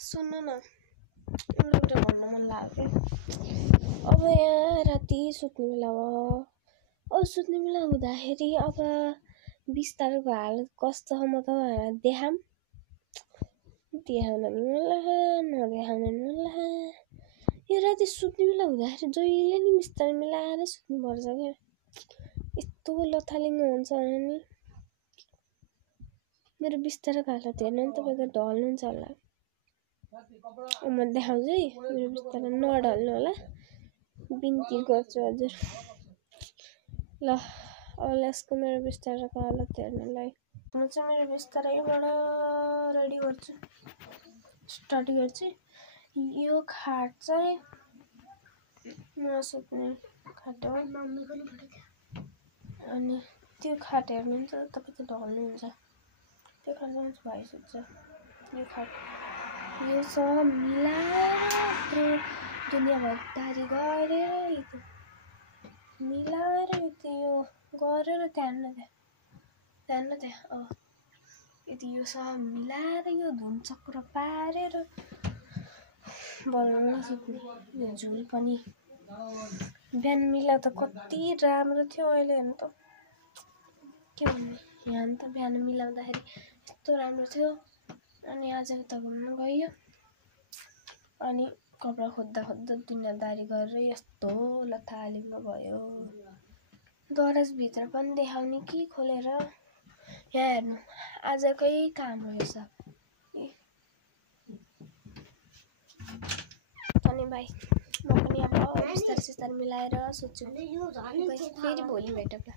सुन्नु न एउटा भन्नु मन लाग्यो अब यहाँ राति सुत्ने बेला भयो अब सुत्ने बेला हुँदाखेरि अब बिस्तारको हालत कस्तो छ म तपाईँहरूलाई देखाउन नि मन लाग्यो नदेखाउन नि मन लाग्यो यो राति सुत्ने बेला हुँदाखेरि जहिले नि बिस्तारै मिलाएर सुत्नुपर्छ क्या यस्तो लथालिङ्ग हुन्छ नि मेरो बिस्तारको हालत हेर्नु नि तपाईँको ढल्नुहुन्छ होला म देखाउँछु है मेरो बिस्तारा नढल्नु होला बिन्ती गर्छु हजुर ल अब यसको मेरो बिस्ताराको हालत हेर्नुलाई म चाहिँ मेरो बिस्तारैबाट रेडी गर्छु स्टार्ट गर्छु यो खाट चाहिँ नसुत्ने खाट हो अनि त्यो खाट हेर्नुहुन्छ तपाईँ त ढल्नुहुन्छ त्यो खाटमा चाहिँ भाइ सुत्छ यो खाट यो सब मिलाएर दुनियाँभर दारी गरेर मिलाएर यो गरेर ध्यान त्यहाँ यदि यो सब मिलाएर यो धुन चक्र पारेर बल्ल सुत्ने यो झुल पनि बिहान मिलाउँदा कति राम्रो थियो अहिले हेर्नु त के भन्ने यहाँ त बिहान मिलाउँदाखेरि यस्तो राम्रो थियो अनि आज उता घुम्न गयो अनि कपडा खोज्दा दुनियाँदारी गरेर यस्तो लथालिङ्ग भयो दराजभित्र पनि देखाउने कि खोलेर यहाँ हेर्नु आजकै काम रहेछ अनि भाइ म पनि अब बिस्तारै मिलाएर सुत्छु फेरि भोलि भेटौँला